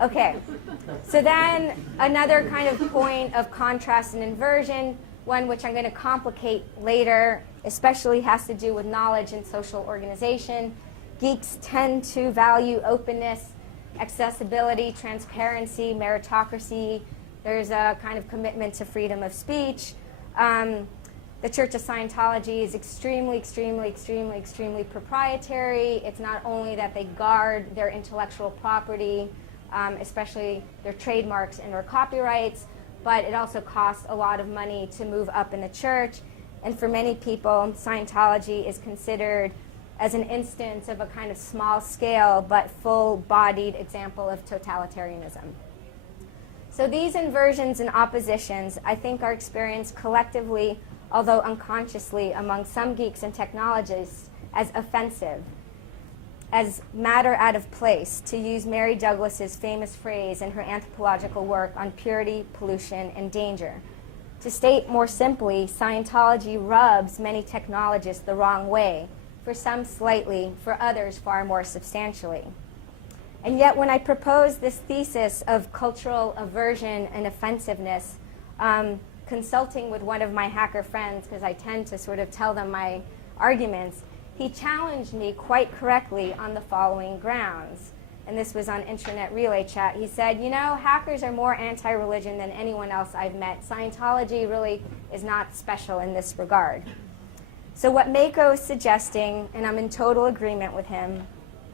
Okay, so then another kind of point of contrast and inversion, one which I'm going to complicate later, especially has to do with knowledge and social organization. Geeks tend to value openness, accessibility, transparency, meritocracy. There's a kind of commitment to freedom of speech. The Church of Scientology is extremely proprietary. It's not only that they guard their intellectual property, especially their trademarks and their copyrights, but it also costs a lot of money to move up in the church. And for many people, Scientology is considered as an instance of a kind of small-scale but full-bodied example of totalitarianism. So these inversions and oppositions, I think, are experienced collectively, although unconsciously, among some geeks and technologists as offensive, as matter out of place, to use Mary Douglas's famous phrase in her anthropological work on purity, pollution, and danger. To state more simply, Scientology rubs many technologists the wrong way, for some slightly, for others far more substantially. And yet when I propose this thesis of cultural aversion and offensiveness, consulting with one of my hacker friends, because I tend to sort of tell them my arguments, he challenged me quite correctly on the following grounds. And this was on Internet Relay Chat. He said, you know, hackers are more anti-religion than anyone else I've met. Scientology really is not special in this regard. So what Mako is suggesting, and I'm in total agreement with him,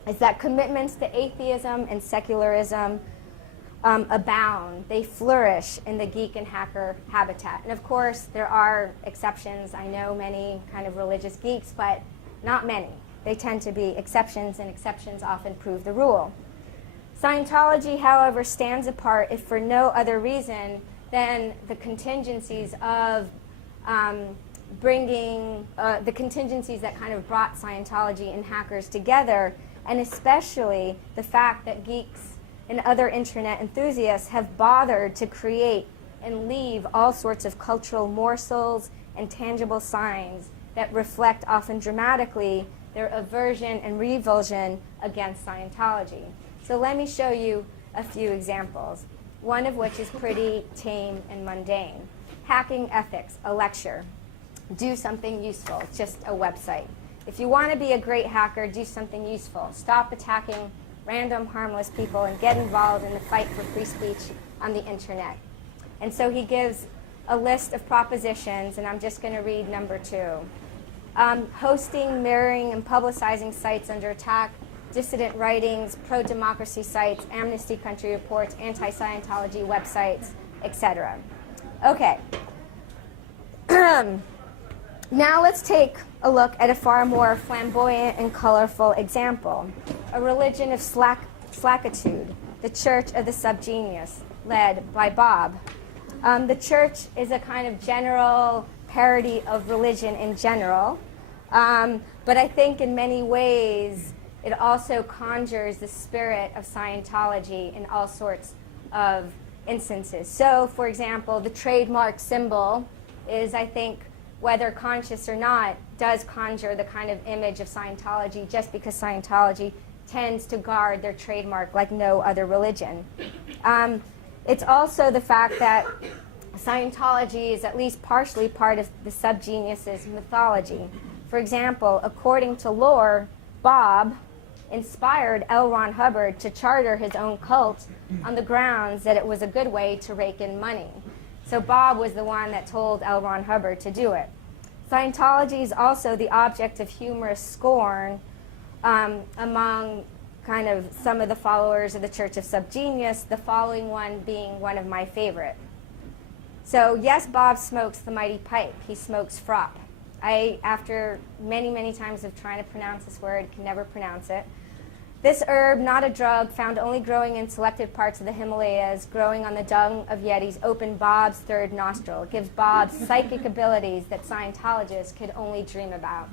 is that commitments to atheism and secularism abound. They flourish in the geek and hacker habitat. And of course, there are exceptions. I know many kind of religious geeks, but not many. They tend to be exceptions, and exceptions often prove the rule. Scientology, however, stands apart if for no other reason than the contingencies of the contingencies that kind of brought Scientology and hackers together, and especially the fact that geeks and other internet enthusiasts have bothered to create and leave all sorts of cultural morsels and tangible signs that reflect often dramatically their aversion and revulsion against Scientology. So let me show you a few examples, one of which is pretty tame and mundane. Hacking Ethics, a lecture. Do something useful, it's just a website. If you want to be a great hacker, do something useful. Stop attacking random harmless people and get involved in the fight for free speech on the internet. And so he gives a list of propositions, and I'm just going to read number 2. Hosting, mirroring, and publicizing sites under attack, dissident writings, pro-democracy sites, Amnesty Country Reports, anti-Scientology websites, etc. Okay. Now let's take a look at a far more flamboyant and colorful example. A religion of slackitude, the Church of the Subgenius, led by Bob. The church is a kind of general parody of religion in general, but I think in many ways it also conjures the spirit of Scientology in all sorts of instances. So, for example, the trademark symbol is, I think, whether conscious or not, does conjure the kind of image of Scientology, just because Scientology tends to guard their trademark like no other religion. It's also the fact that Scientology is at least partially part of the subgenius's mythology. For example, according to lore, Bob inspired L. Ron Hubbard to charter his own cult on the grounds that it was a good way to rake in money. So Bob was the one that told L. Ron Hubbard to do it. Scientology is also the object of humorous scorn among kind of some of the followers of the Church of Subgenius, the following one being one of my favorite. So yes, Bob smokes the mighty pipe. He smokes frop. I, after many times of trying to pronounce this word, can never pronounce it. This herb, not a drug, found only growing in selected parts of the Himalayas, growing on the dung of Yetis, opened Bob's third nostril. It gives Bob psychic abilities that Scientologists could only dream about.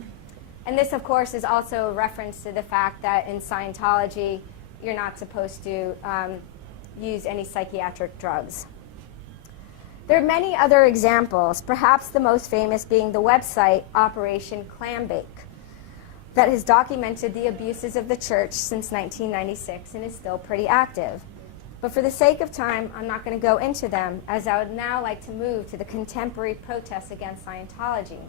And this, of course, is also a reference to the fact that in Scientology, you're not supposed to use any psychiatric drugs. There are many other examples, perhaps the most famous being the website Operation Clambake, that has documented the abuses of the church since 1996 and is still pretty active. But for the sake of time, I'm not going to go into them, as I would now like to move to the contemporary protests against Scientology.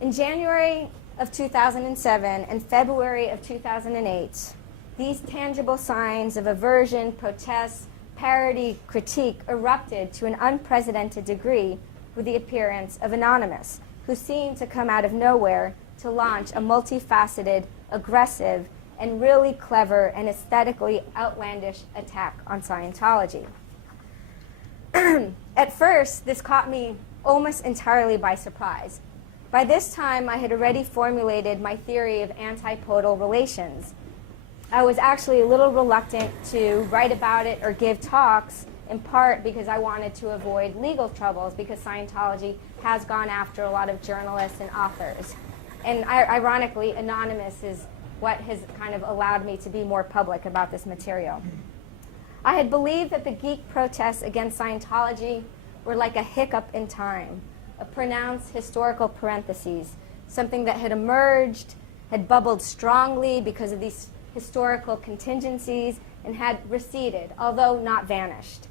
In January of 2007 and February of 2008, these tangible signs of aversion, protest, parody, critique erupted to an unprecedented degree with the appearance of Anonymous, who seemed to come out of nowhere to launch a multifaceted, aggressive, and really clever and aesthetically outlandish attack on Scientology. At first, this caught me almost entirely by surprise. By this time, I had already formulated my theory of antipodal relations. I was actually a little reluctant to write about it or give talks, in part because I wanted to avoid legal troubles, because Scientology has gone after a lot of journalists and authors. And ironically, Anonymous is what has kind of allowed me to be more public about this material. I had believed that the geek protests against Scientology were like a hiccup in time, a pronounced historical parenthesis, something that had emerged, had bubbled strongly because of these historical contingencies, and had receded, although not vanished.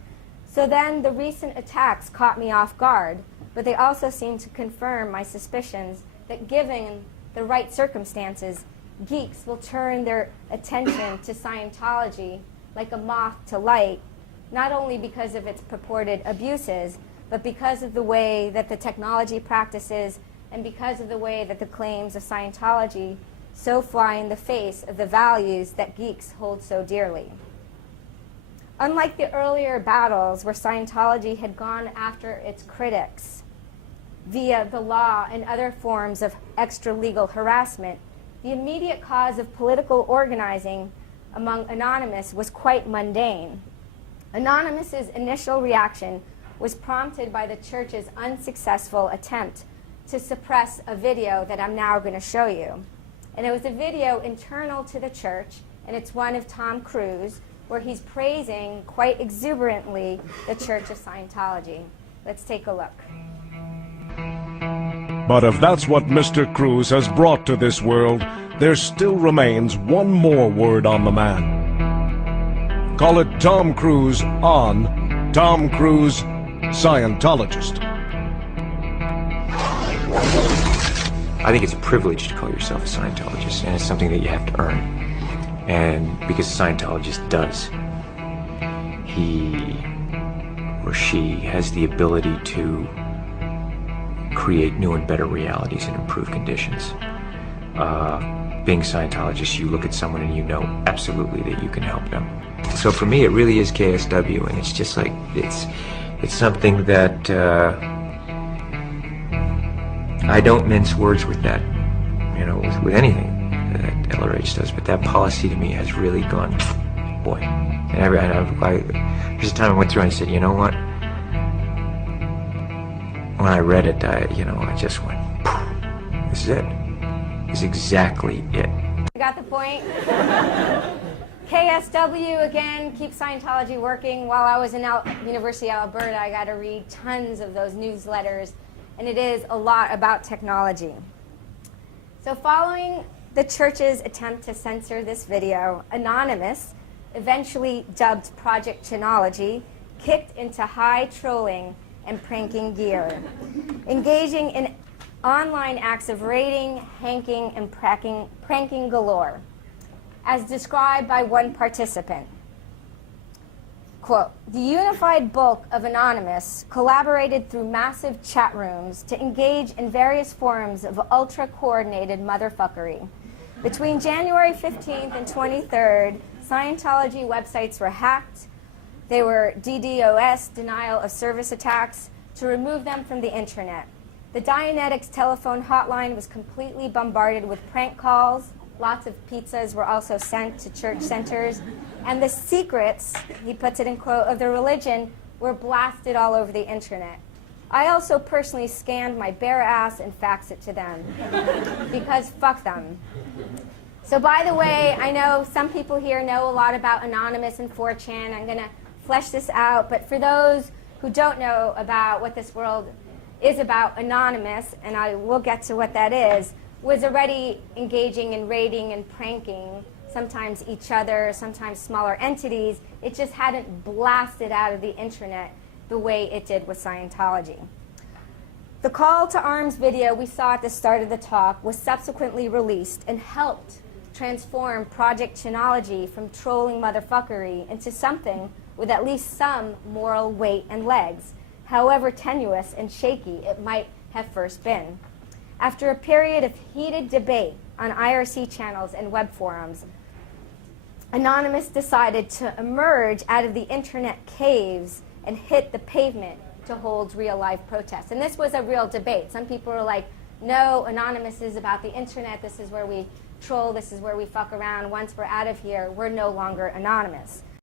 So then the recent attacks caught me off guard, but they also seemed to confirm my suspicions that given the right circumstances, geeks will turn their attention to Scientology like a moth to light, not only because of its purported abuses, but because of the way that the technology practices and because of the way that the claims of Scientology so fly in the face of the values that geeks hold so dearly. Unlike the earlier battles where Scientology had gone after its critics via the law and other forms of extra-legal harassment, the immediate cause of political organizing among Anonymous was quite mundane. Anonymous's initial reaction was prompted by the church's unsuccessful attempt to suppress a video that I'm now going to show you. And it was a video internal to the church, and it's one of Tom Cruise, where he's praising quite exuberantly the Church of Scientology. Let's take a look. But if that's what Mr. Cruise has brought to this world, there still remains one more word on the man. Call it Tom Cruise on Tom Cruise Scientologist. I think it's a privilege to call yourself a Scientologist, and it's something that you have to earn. And because a Scientologist does, he or she has the ability to create new and better realities and improve conditions. Being a Scientologist, you look at someone and you know absolutely that you can help them. So for me, it really is KSW, and it's just like, it's something that I don't mince words with that, you know, with anything that LRH does, but that policy to me has really gone, boy. And there's a time I went through and I said, you know what? When I read it, I just went, this is it. This is exactly it. You got the point? KSW, again, keep Scientology working. While I was in University of Alberta, I got to read tons of those newsletters, and it is a lot about technology. So following the church's attempt to censor this video, Anonymous, eventually dubbed Project Chinology, kicked into high trolling and pranking gear, engaging in online acts of raiding, hanking, and pranking galore, as described by one participant. Quote, the unified bulk of Anonymous collaborated through massive chat rooms to engage in various forms of ultra-coordinated motherfuckery. Between January 15th and 23rd, Scientology websites were hacked. They were DDoS, denial of service attacks, to remove them from the internet. The Dianetics telephone hotline was completely bombarded with prank calls. Lots of pizzas were also sent to church centers. And the secrets, he puts it in quote, of the religion were blasted all over the internet. I also personally scanned my bare ass and faxed it to them, because fuck them. So by the way, I know some people here know a lot about Anonymous and 4chan. I'm going to flesh this out, but for those who don't know about what this world is about, Anonymous, and I will get to what that is, was already engaging in raiding and pranking sometimes each other, sometimes smaller entities. It just hadn't blasted out of the internet the way it did with Scientology. The call to arms video we saw at the start of the talk was subsequently released and helped transform Project Chinology from trolling motherfuckery into something with at least some moral weight and legs, however tenuous and shaky it might have first been. After a period of heated debate on IRC channels and web forums, Anonymous decided to emerge out of the internet caves and hit the pavement to hold real-life protests. And this was a real debate. Some people were like, no, Anonymous is about the internet. This is where we troll. This is where we fuck around. Once we're out of here, we're no longer anonymous.